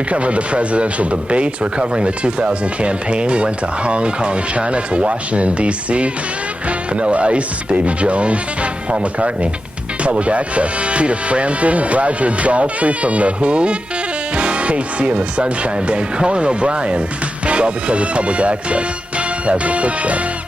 We covered the presidential debates. We're covering the 2000 campaign. We went to Hong Kong, China, to Washington, D.C., Vanilla Ice, Davy Jones, Paul McCartney, Public Access, Peter Frampton, Roger Daltrey from The Who, KC and the Sunshine Band, Conan O'Brien. It's all because of Public Access. Caswell Cooke Show.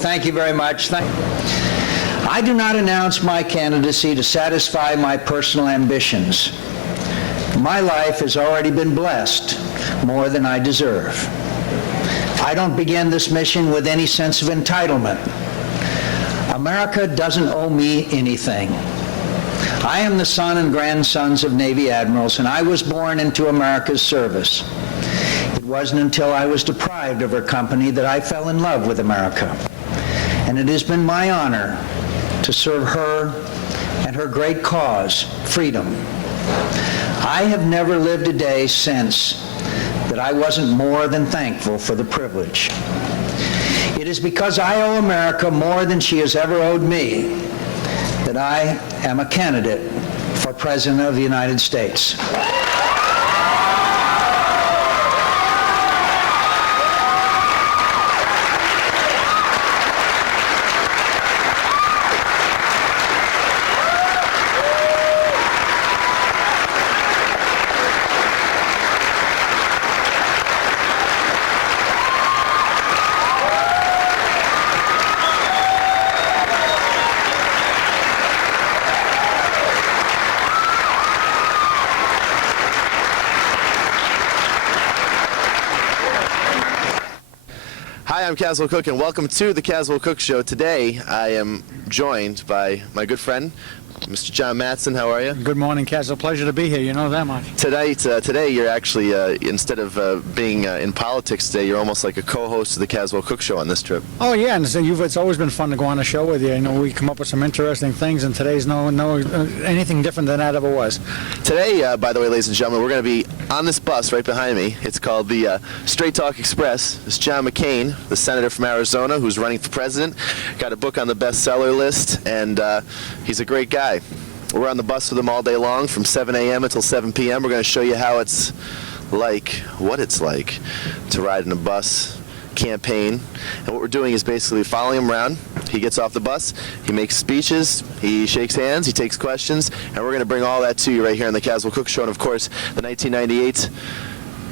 Thank you very much. I do not announce my candidacy to satisfy my personal ambitions. My life has already been blessed more than I deserve. I don't begin this mission with any sense of entitlement. America doesn't owe me anything. I am the son and grandsons of Navy admirals, and I was born into America's service. It wasn't until I was deprived of her company that I fell in love with America. And it has been my honor to serve her and her great cause, freedom. I have never lived a day since that I wasn't more than thankful for the privilege. It is because I owe America more than she has ever owed me that I am a candidate for President of the United States. Hi, I'm Caswell Cooke, and welcome to the Caswell Cooke Show. Today, I am joined by my good friend, Mr. John Matson. How are you? Good morning, Caswell. Pleasure to be here. You know that much. Today you're actually, instead of being in politics today, you're almost like a co-host of the Caswell Cooke Show on this trip. Oh, yeah, and so it's always been fun to go on a show with you. You know, we come up with some interesting things, and today's no anything different than that ever was. Today, by the way, ladies and gentlemen, we're going to be on this bus right behind me. It's called the Straight Talk Express. It's John McCain, the senator from Arizona, who's running for president. Got a book on the bestseller list, and he's a great guy. We're on the bus with him all day long from 7 a.m. until 7 p.m. We're going to show you how it's like, what it's like to ride in a bus, campaign. And what we're doing is basically following him around. He gets off the bus, he makes speeches, he shakes hands, he takes questions, and we're going to bring all that to you right here on the Caswell Cooke Show. And of course, the 1998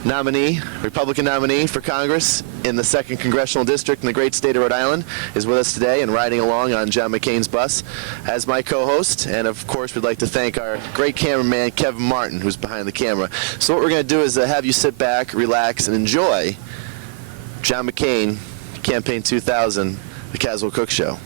nominee, Republican nominee for Congress in the 2nd Congressional District in the great state of Rhode Island, is with us today and riding along on John McCain's bus as my co-host. And of course, we'd like to thank our great cameraman, Kevin Martin, who's behind the camera. So what we're going to do is have you sit back, relax, and enjoy John McCain, Campaign 2000, the Caswell Cooke Show.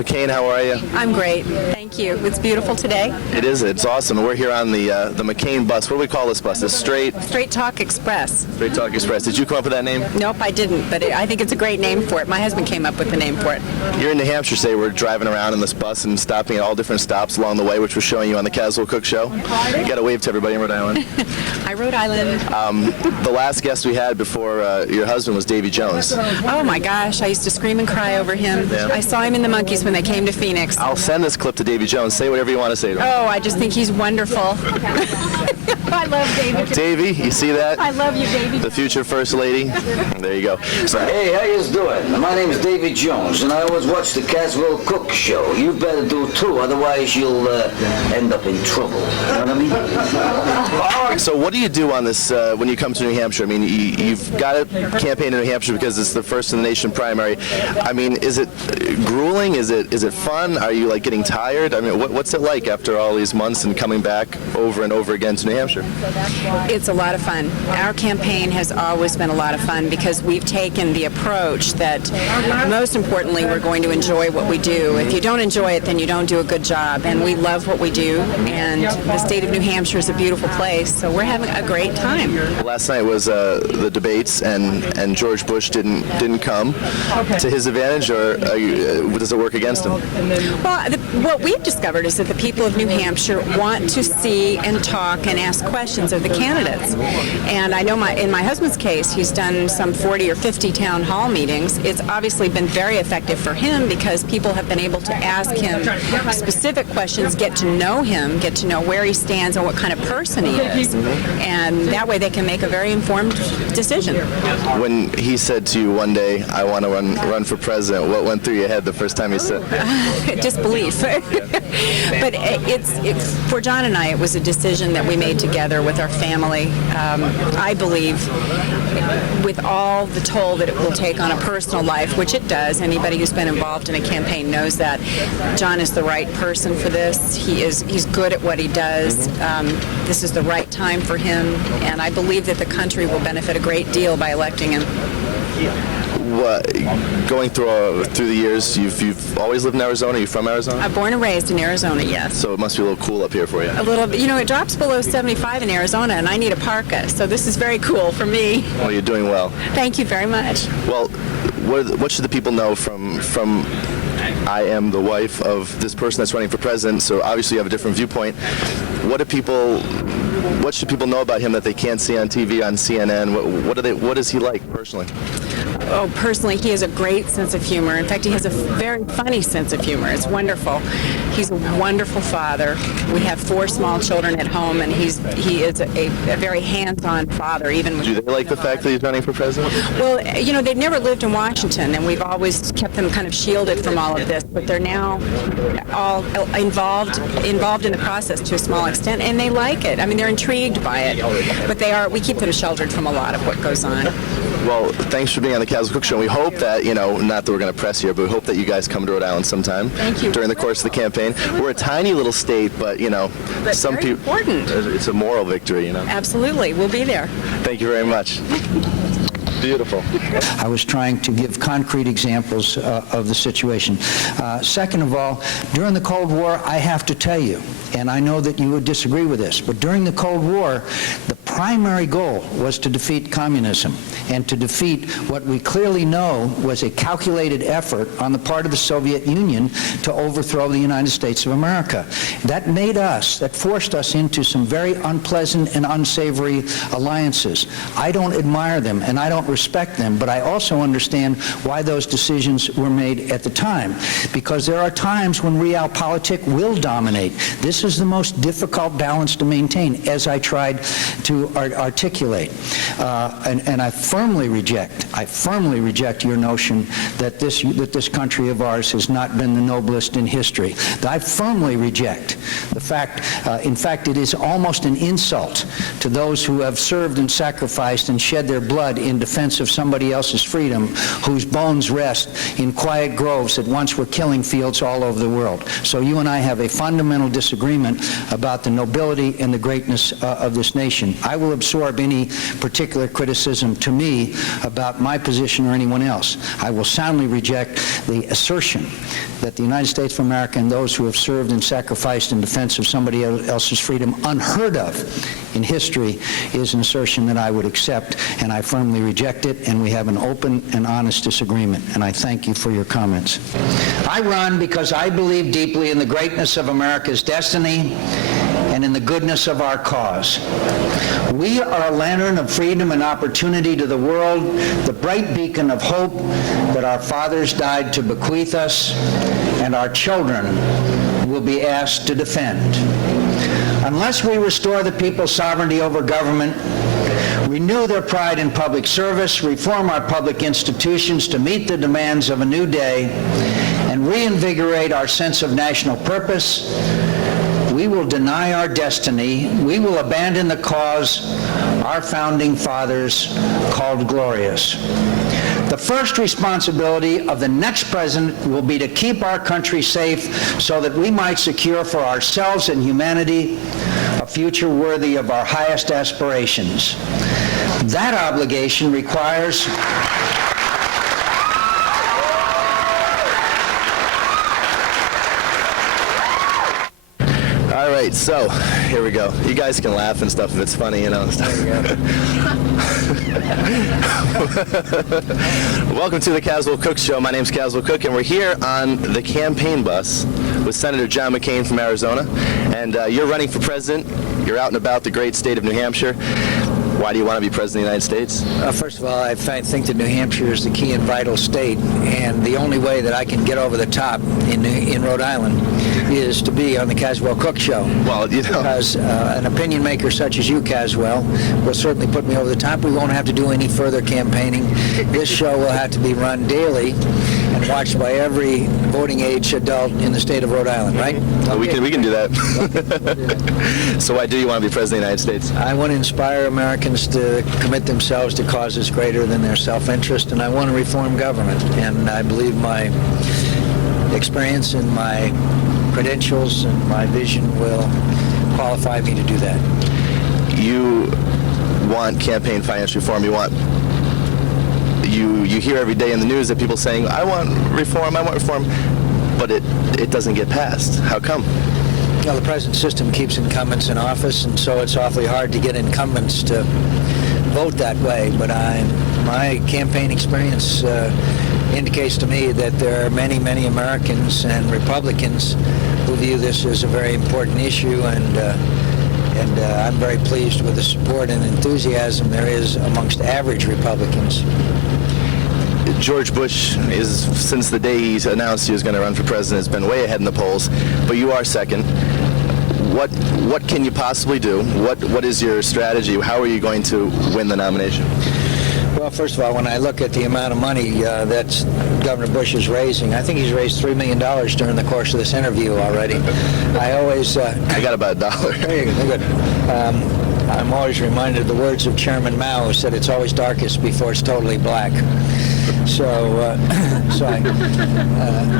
McCain, how are you? I'm great. Thank you. It's beautiful today. It is. It's awesome. We're here on the McCain bus. What do we call this bus? The Straight Talk Express. Straight Talk Express. Did you come up with that name? Nope, I didn't, but I think it's a great name for it. My husband came up with the name for it. You're in New Hampshire today. We're driving around in this bus and stopping at all different stops along the way, which we're showing you on the Caswell Cooke show. You got to wave to everybody in Rhode Island. Hi, Rhode Island. The last guest we had before your husband was Davy Jones. Oh my gosh, I used to scream and cry over him. Yeah. I saw him in the Monkees when they came to Phoenix. I'll send this clip to Davy Jones. Say whatever you want to say to him. Oh, I just think he's wonderful. I love David. Davy, you see that? I love you, David. The future First Lady. There you go. So, Hey, how you doing? My name is David Jones, and I always watch the Caswell Cooke show. You better do too, otherwise you'll end up in trouble. You know what I mean? so what do you do on this when you come to New Hampshire? I mean, you've got a campaign in New Hampshire because it's the first in the nation primary. I mean, is it grueling? Is it fun? Are you like getting tired? I mean, what's it like after all these months and coming back over and over again to New Hampshire? It's a lot of fun. Our campaign has always been a lot of fun because we've taken the approach that most importantly we're going to enjoy what we do. If you don't enjoy it, then you don't do a good job. And we love what we do, and the state of New Hampshire is a beautiful place, so we're having a great time. Last night was the debates, and George Bush didn't come. To his advantage, or does it work against him? Well, what we've discovered is that the people of New Hampshire want to see and talk and ask questions of the candidates. And I know in my husband's case, he's done some 40 or 50 town hall meetings. It's obviously been very effective for him because people have been able to ask him specific questions, get to know him, get to know where he stands and what kind of person he is. And that way they can make a very informed decision. When he said to you one day, I want to run for president, what went through your head the first time he said Disbelief. But it's for John and I, it was a decision that we made together with our family. I believe with all the toll that it will take on a personal life, which it does, anybody who's been involved in a campaign knows that, John is the right person for this. He's good at what he does. This is the right time for him, and I believe that the country will benefit a great deal by electing him. Going through the years, you've always lived in Arizona? Are you from Arizona? I'm born and raised in Arizona, yes. So it must be a little cool up here for you. A little bit. You know, it drops below 75 in Arizona, and I need a parka, so this is very cool for me. Well, you're doing well. Thank you very much. What should the people know from I am the wife of this person that's running for president, so obviously you have a different viewpoint. What should people know about him that they can't see on TV, on CNN? What is he like personally? Oh, personally, he has a great sense of humor. In fact, he has a very funny sense of humor. It's wonderful. He's a wonderful father. We have 4 small children at home, and he is a very hands-on father. Even Do they like the fact that he's running for president? Well, you know, they've never lived in Washington, and we've always kept them kind of shielded from all of this. But they're now all involved in the process to a small extent, and they like it. I mean, they're intrigued by it. But we keep them sheltered from a lot of what goes on. Well, thanks for being on the Caswell Cooke Show. We hope that, not that we're going to press here, but we hope that you guys come to Rhode Island sometime. Thank you. During the course of the campaign. We're a tiny little state, but, But some very people. important. It's a moral victory, Absolutely. We'll be there. Thank you very much. Beautiful. I was trying to give concrete examples of the situation. Second of all, during the Cold War, I have to tell you, and I know that you would disagree with this, but during the Cold War, the primary goal was to defeat communism and to defeat what we clearly know was a calculated effort on the part of the Soviet Union to overthrow the United States of America. That forced us into some very unpleasant and unsavory alliances. I don't admire them and I don't respect them, but I also understand why those decisions were made at the time, because there are times when realpolitik will dominate. This is the most difficult balance to maintain, as I tried to articulate. And I firmly reject your notion that this country of ours has not been the noblest in history. I firmly reject the fact, in fact, it is almost an insult to those who have served and sacrificed and shed their blood in defense defense of somebody else's freedom, whose bones rest in quiet groves that once were killing fields all over the world. So you and I have a fundamental disagreement about the nobility and the greatness of this nation. I will absorb any particular criticism to me about my position or anyone else. I will soundly reject the assertion that the United States of America and those who have served and sacrificed in defense of somebody else's freedom, unheard of in history, is an assertion that I would accept, and I firmly reject it, and we have an open and honest disagreement, and I thank you for your comments. I run because I believe deeply in the greatness of America's destiny and in the goodness of our cause. We are a lantern of freedom and opportunity to the world, the bright beacon of hope that our fathers died to bequeath us, and our children will be asked to defend. Unless we restore the people's sovereignty over government, renew their pride in public service, reform our public institutions to meet the demands of a new day, and reinvigorate our sense of national purpose, we will deny our destiny. We will abandon the cause our founding fathers called glorious. The first responsibility of the next president will be to keep our country safe so that we might secure for ourselves and humanity a future worthy of our highest aspirations. That obligation requires All right, so here we go. You guys can laugh and stuff if it's funny, you know. And stuff. Welcome to the Caswell Cooke Show. My name's Caswell Cooke, and we're here on the campaign bus with Senator John McCain from Arizona. And you're running for president. You're out and about the great state of New Hampshire. Why do you want to be president of the United States? First of all, I think that New Hampshire is the key and vital state, and the only way that I can get over the top in Rhode Island is to be on the Caswell Cooke Show. Well, you know. Because an opinion maker such as you, Caswell, will certainly put me over the top. We won't have to do any further campaigning. This show will have to be run daily and watched by every voting age adult in the state of Rhode Island, right? Okay. We can do that. So why do you want to be president of the United States? I want to inspire Americans to commit themselves to causes greater than their self-interest, and I want to reform government. And I believe my experience and my credentials and my vision will qualify me to do that. You want campaign finance reform. You hear every day in the news that people saying, I want reform, but it doesn't get passed. How come? Well, the present system keeps incumbents in office, and so it's awfully hard to get incumbents to vote that way. But my campaign experience indicates to me that there are many, many Americans and Republicans who view this as a very important issue, and I'm very pleased with the support and enthusiasm there is amongst average Republicans. George Bush is, since the day he announced he was going to run for president, has been way ahead in the polls, but you are second. What can you possibly do? What is your strategy? How are you going to win the nomination? Well, first of all, when I look at the amount of money that Governor Bush is raising, I think he's raised $3 million during the course of this interview already. I always... I got about $1. There you go. Good. I'm always reminded of the words of Chairman Mao, who said, it's always darkest before it's totally black.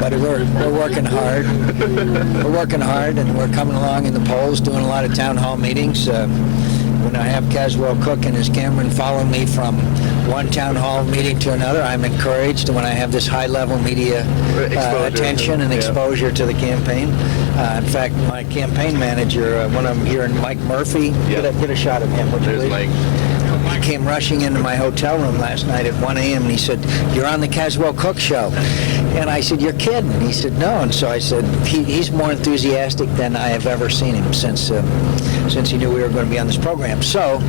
But we're working hard. We're working hard, and we're coming along in the polls, doing a lot of town hall meetings. When I have Caswell Cooke and his cameraman follow me from one town hall meeting to another, I'm encouraged. And when I have this high-level media attention and exposure to the campaign, in fact, my campaign manager, one of them here, Mike Murphy, get a shot of him, would you please? Mike. He came rushing into my hotel room last night at 1 a.m. and he said, "You're on the Caswell Cooke Show." And I said, "You're kidding." He said, "No." And so I said, he's more enthusiastic than I have ever seen him since he knew we were going to be on this program. So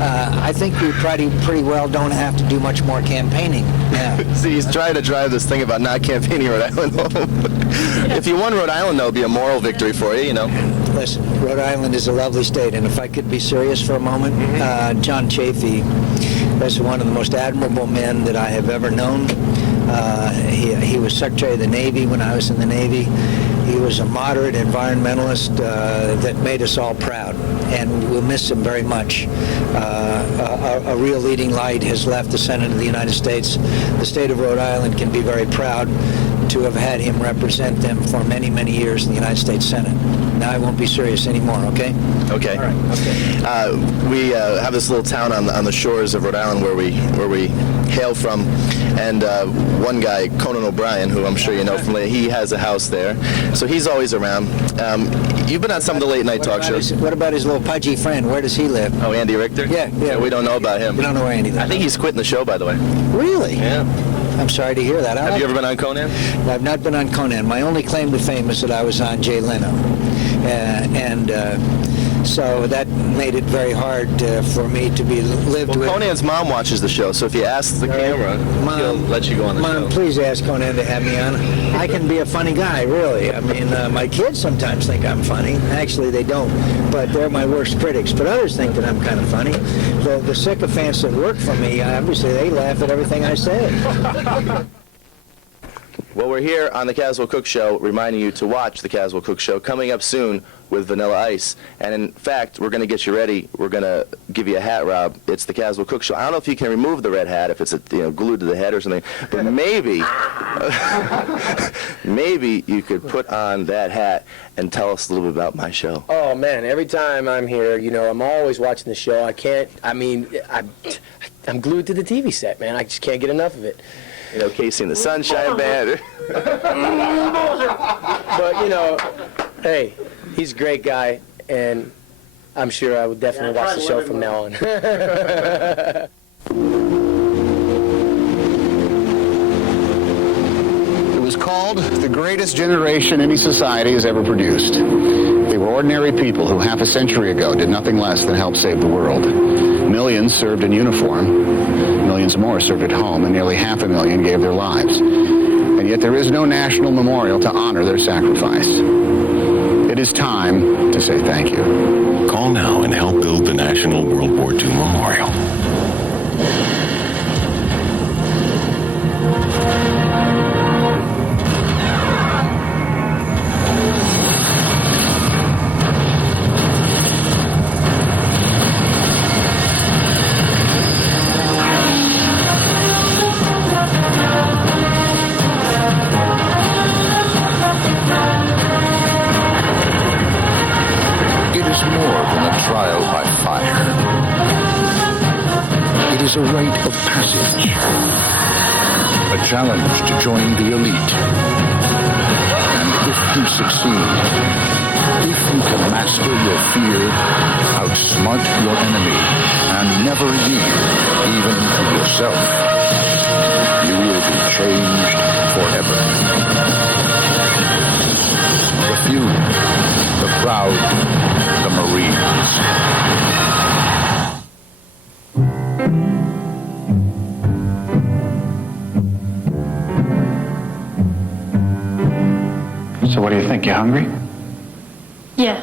I think we pretty well don't have to do much more campaigning now. See, he's trying to drive this thing about not campaigning Rhode Island home. If you won Rhode Island, that would be a moral victory for you, you know. Listen, Rhode Island is a lovely state, and if I could be serious for a moment, John Chafee is one of the most admirable men that I have ever known. He was Secretary of the Navy when I was in the Navy, He was a moderate environmentalist that made us all proud, and we'll miss him very much. A real leading light has left the Senate of the United States. The state of Rhode Island can be very proud to have had him represent them for many, many years in the United States Senate. Now I won't be serious anymore, okay? Okay. All right, okay. We have this little town on the shores of Rhode Island where we hail from, and one guy, Conan O'Brien, who I'm sure you know from later, he has a house there, so he's always around. You've been on some of the late night talk shows. What about his little pudgy friend? Where does he live? Oh, Andy Richter? Yeah. We don't know about him. We don't know where Andy lives. I think he's quitting the show, by the way. Really? Yeah. I'm sorry to hear that. Have you ever been on Conan? I've not been on Conan. My only claim to fame is that I was on Jay Leno. So that made it very hard for me to be lived with. Conan's mom watches the show, so if you ask the camera, he'll let you go on the show. Mom, please ask Conan to have me on. I can be a funny guy, really. I mean, my kids sometimes think I'm funny. Actually, they don't, but they're my worst critics. But others think that I'm kind of funny. The sycophants that work for me, obviously, they laugh at everything I say. Well, we're here on the Caswell Cooke Show, reminding you to watch the Caswell Cooke Show, coming up soon with Vanilla Ice. And in fact, we're going to get you ready. We're going to give you a hat, Rob. It's the Caswell Cooke Show. I don't know if you can remove the red hat, if it's glued to the head or something, but maybe, maybe you could put on that hat and tell us a little bit about my show. Oh, man, every time I'm here, I'm always watching the show. I'm glued to the TV set, man. I just can't get enough of it. Casey and the Sunshine Band. But, hey, he's a great guy, and I'm sure I would definitely watch the show from now on. It was called the greatest generation any society has ever produced. They were ordinary people who half a century ago did nothing less than help save the world. Millions served in uniform, millions more served at home, and nearly 500,000 gave their lives. And yet there is no national memorial to honor their sacrifice. It is time to say thank you. Call now and help build the National World War II Memorial. A rite of passage, a challenge to join the elite. And if you succeed, if you can master your fear, outsmart your enemy, and never yield even to yourself, you will be changed forever. The few, the proud, the Marines. So what do you think? You hungry? Yeah.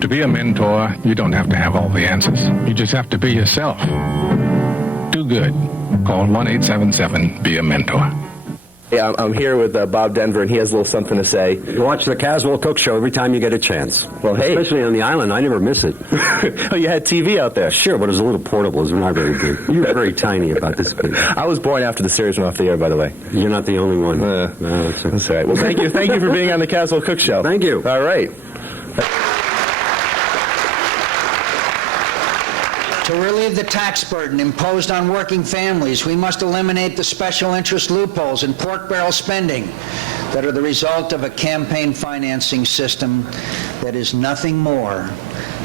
To be a mentor, you don't have to have all the answers. You just have to be yourself. Do good. Call 1-877-BE-A-MENTOR. Hey, I'm here with Bob Denver, and he has a little something to say. Watch the Caswell Cooke Show every time you get a chance. Well, hey. Especially on the island, I never miss it. Oh, you had TV out there? Sure, but it was a little portable. It was not very big. You were very tiny about this big. I was born after the series went off the air, by the way. You're not the only one. No, that's all right. Well, thank you for being on the Caswell Cooke Show. Thank you. All right. To relieve the tax burden imposed on working families, we must eliminate the special interest loopholes in pork barrel spending that are the result of a campaign financing system that is nothing more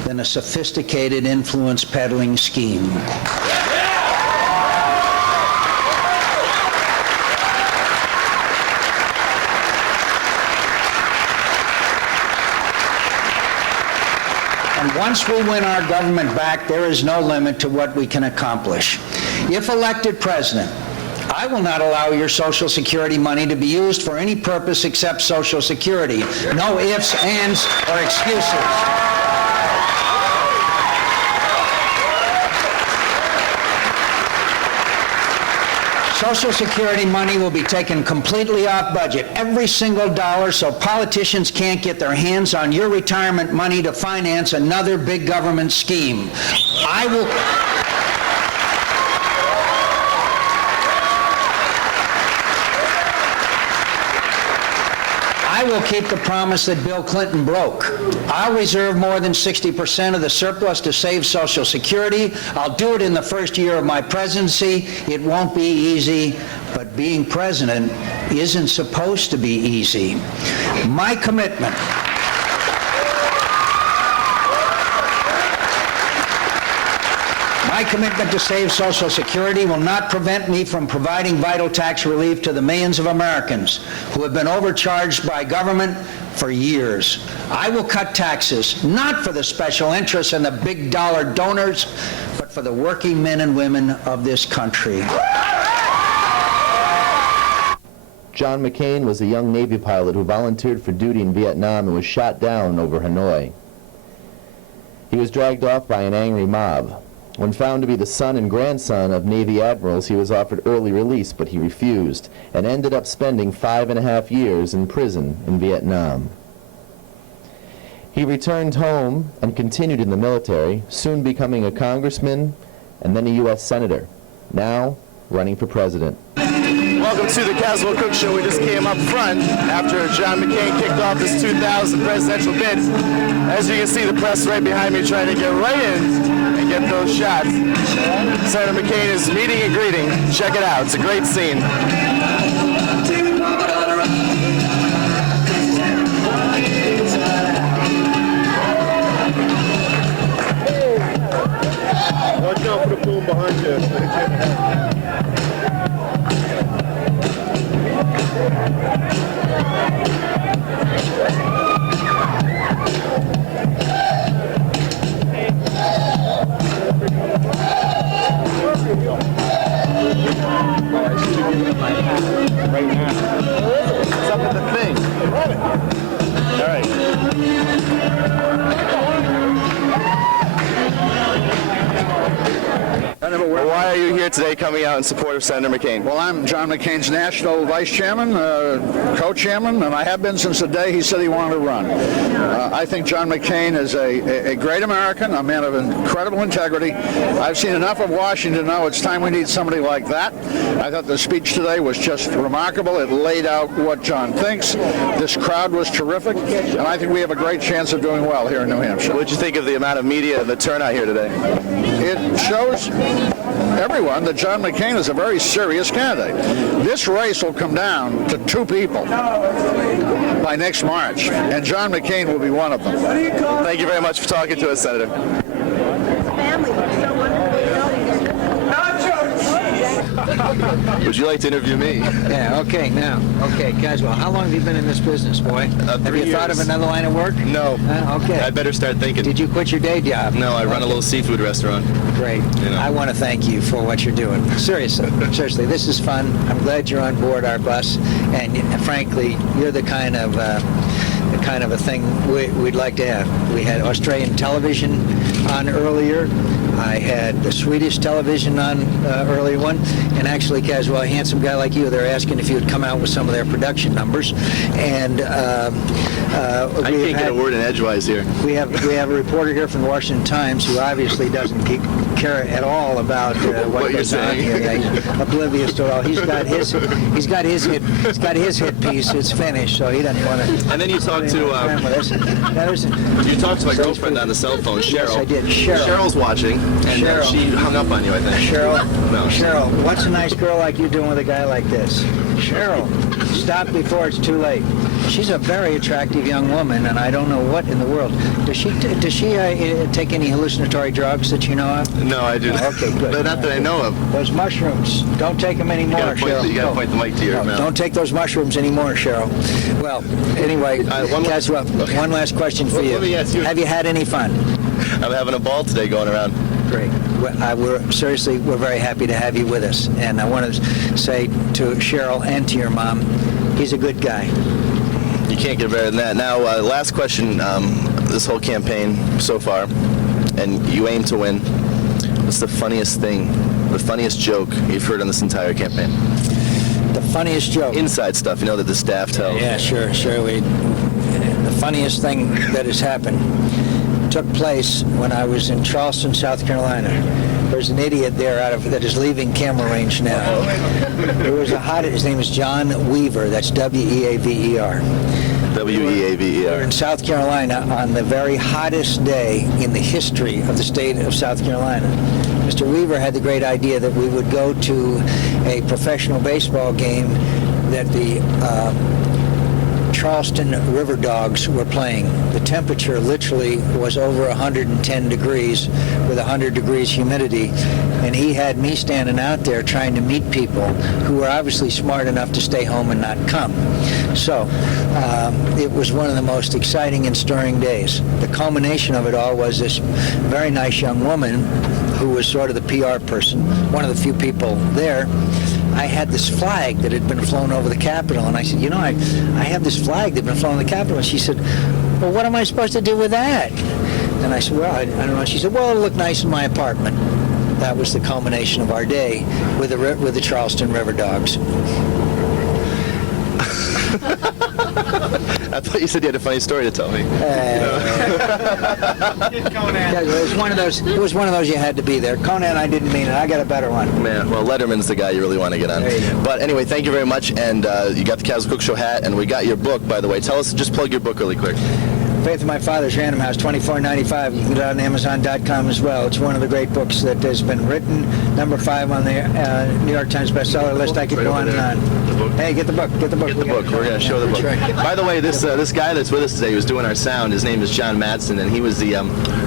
than a sophisticated influence peddling scheme. And once we win our government back, there is no limit to what we can accomplish. If elected president, I will not allow your Social Security money to be used for any purpose except Social Security. No ifs, ands, or excuses. Social Security money will be taken completely off budget, every single dollar, so politicians can't get their hands on your retirement money to finance another big government scheme. I will keep the promise that Bill Clinton broke. I'll reserve more than 60% of the surplus to save Social Security. I'll do it in the first year of my presidency. It won't be easy, but being president isn't supposed to be easy. My commitment to save Social Security will not prevent me from providing vital tax relief to the millions of Americans who have been overcharged by government for years. I will cut taxes, not for the special interests and the big dollar donors, but for the working men and women of this country. John McCain was a young Navy pilot who volunteered for duty in Vietnam and was shot down over Hanoi. He was dragged off by an angry mob. When found to be the son and grandson of Navy admirals, he was offered early release, but he refused and ended up spending 5.5 years in prison in Vietnam. He returned home and continued in the military, soon becoming a congressman and then a U.S. senator, now running for president. Welcome to the Caswell Cooke Show. We just came up front after John McCain kicked off his 2000 presidential bid. As you can see, the press right behind me trying to get right in and get those shots. Senator McCain is meeting and greeting. Check it out. It's a great scene. Watch out for the boom behind you. Right now. What's up with the thing? All right. Well, why are you here today coming out in support of Senator McCain? Well, I'm John McCain's national vice chairman, co-chairman, and I have been since the day he said he wanted to run. I think John McCain is a great American, a man of incredible integrity. I've seen enough of Washington to know it's time we need somebody like that. I thought the speech today was just remarkable. It laid out what John thinks. This crowd was terrific, and I think we have a great chance of doing well here in New Hampshire. What did you think of the amount of media and the turnout here today? It shows everyone that John McCain is a very serious candidate. This race will come down to 2 people by next March, and John McCain will be one of them. Thank you very much for talking to us, Senator. Family looks so wonderful. Would you like to interview me? Yeah, okay, now. Okay, Caswell, how long have you been in this business, boy? Have you thought of another line of work? No. Okay. I'd better start thinking. Did you quit your day job? No, I run a little seafood restaurant. Great. You know. I want to thank you for what you're doing. Seriously, this is fun. I'm glad you're on board our bus, and frankly, you're the kind of a thing we'd like to have. We had Australian television on earlier. I had the Swedish television on earlier one, and actually, Caswell, a handsome guy like you, they're asking if you would come out with some of their production numbers. And I can't get a word in edgewise here. We have a reporter here from the Washington Times who obviously doesn't care at all about what goes on here. Yeah, he's oblivious to it all. He's got his hit piece. It's finished, so he doesn't want to. And then you talked to my girlfriend on the cell phone, Cheryl. Yes, I did. Cheryl's watching, and she hung up on you, I think. Cheryl. No. Cheryl, what's a nice girl like you doing with a guy like this? Cheryl, stop before it's too late. She's a very attractive young woman, and I don't know what in the world. Does she take any hallucinatory drugs that you know of? No, I do not. Okay, good. Not that I know of. Those mushrooms, don't take them anymore, Cheryl. You got to point the mic to your mouth. Don't take those mushrooms anymore, Cheryl. Well, anyway, Caswell, one last question for you. Let me ask you. Have you had any fun? I'm having a ball today going around. Great. We're very happy to have you with us. And I want to say to Cheryl and to your mom, he's a good guy. You can't get better than that. Now, last question, this whole campaign so far, and you aim to win. What's the funniest thing the funniest joke you've heard on this entire campaign? The funniest joke? Inside stuff, you know, that the staff tells. Yeah, sure. The funniest thing that has happened took place when I was in Charleston, South Carolina. There's an idiot there that is leaving camera range now. There was his name is John Weaver. That's W-E-A-V-E-R. W-E-A-V-E-R. We're in South Carolina on the very hottest day in the history of the state of South Carolina. Mr. Weaver had the great idea that we would go to a professional baseball game that the Charleston River Dogs were playing. The temperature literally was over 110 degrees with 100 degrees humidity, and he had me standing out there trying to meet people who were obviously smart enough to stay home and not come. So it was one of the most exciting and stirring days. The culmination of it all was this very nice young woman who was sort of the PR person, one of the few people there. I had this flag that had been flown over the Capitol, and I said, you know, I have this flag that had been flown over the Capitol. And she said, well, what am I supposed to do with that? And I said, well, I don't know. She said, well, it'll look nice in my apartment. That was the culmination of our day with the Charleston River Dogs. I thought you said you had a funny story to tell me. It was one of those. It was one of those you had to be there. Conan, I didn't mean it. I got a better one. Man, well, Letterman's the guy you really want to get on. But anyway, thank you very much, and you got the Caswell Cooke Show hat, and we got your book, by the way. Tell us, just plug your book really quick. Faith of My Father's Random House, $24.95. You can get it on Amazon.com as well. It's one of the great books that has been written. Number 5 on the New York Times bestseller list. I could go on and on. Hey, get the book. Get the book. Get the book. We're going to show the book. By the way, this guy that's with us today who's doing our sound, his name is John Madsen, and he was the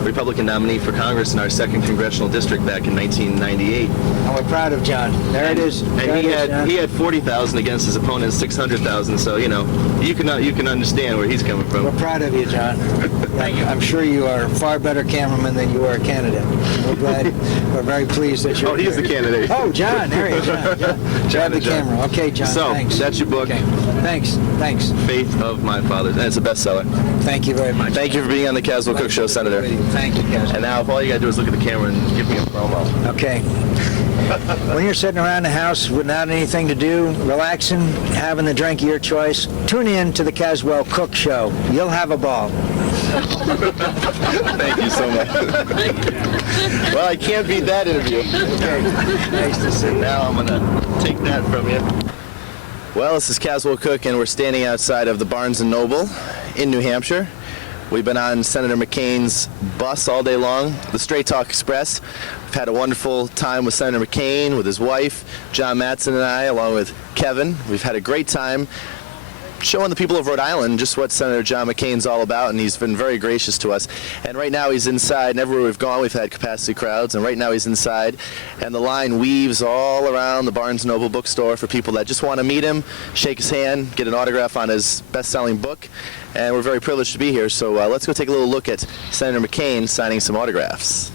Republican nominee for Congress in our 2nd Congressional District back in 1998. And we're proud of John. There it is. And he had 40,000 against his opponent's 600,000. So you know you can understand where he's coming from. We're proud of you, John. Thank you. I'm sure you are a far better cameraman than you are a candidate. We're very pleased that you're Oh, he's here. the candidate. Oh, John. There he is. John the camera. Okay, John. So, thanks. that's your book. Okay. Thanks. Faith of My Fathers. And it's a bestseller. Thank you very much. Thank you for being on the Caswell Cooke Show, Senator. Thank you, Caswell. And now, if all you got to do is look at the camera and give me a promo. Okay. When you're sitting around the house without anything to do, relaxing, having the drink of your choice, tune in to the Caswell Cooke Show. You'll have a ball. Thank you so much. Well, I can't beat that interview. Okay. Nice to see you. Now I'm going to take that from you. Well, this is Caswell Cooke, and we're standing outside of the Barnes & Noble in New Hampshire. We've been on Senator McCain's bus all day long, the Straight Talk Express. We've had a wonderful time with Senator McCain, with his wife, John Madsen, and I, along with Kevin. We've had a great time showing the people of Rhode Island just what Senator John McCain's all about, and he's been very gracious to us. And right now he's inside, and everywhere we've gone we've had capacity crowds, and right now he's inside, and the line weaves all around the Barnes & Noble bookstore for people that just want to meet him, shake his hand, get an autograph on his best-selling book, and we're very privileged to be here. So let's go take a little look at Senator McCain signing some autographs.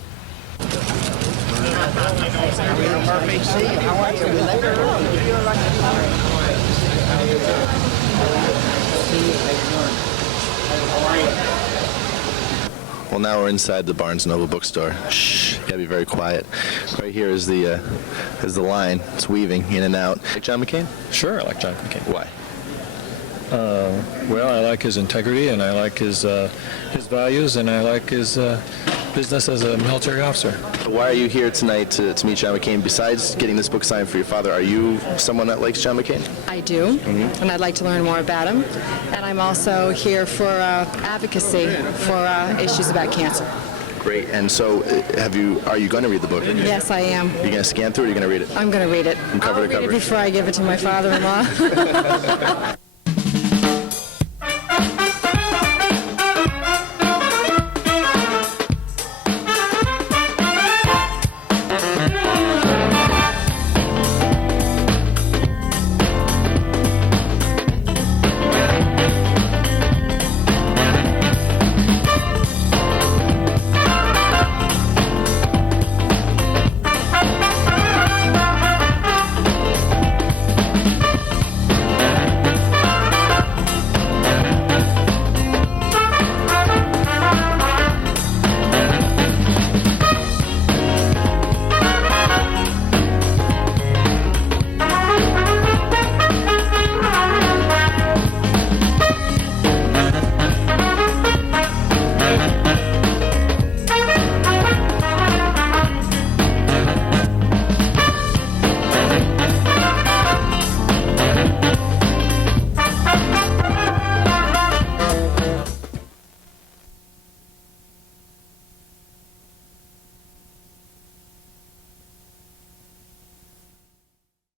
Well, now we're inside the Barnes & Noble bookstore. Shh, gotta be very quiet. Right here is the line. It's weaving in and out. Like John McCain? Sure, I like John McCain. Why? Well, I like his integrity, and I like his values, and I like his business as a military officer. Why are you here tonight to meet John McCain? Besides getting this book signed for your father, are you someone that likes John McCain? I do, and I'd like to learn more about him. And I'm also here for advocacy for issues about cancer. Great. And so, are you going to read the book? Yes, I am. You're going to scan through it, or are you going to read it? I'm going to read it. From cover to cover? I'll read it before I give it to my father-in-law.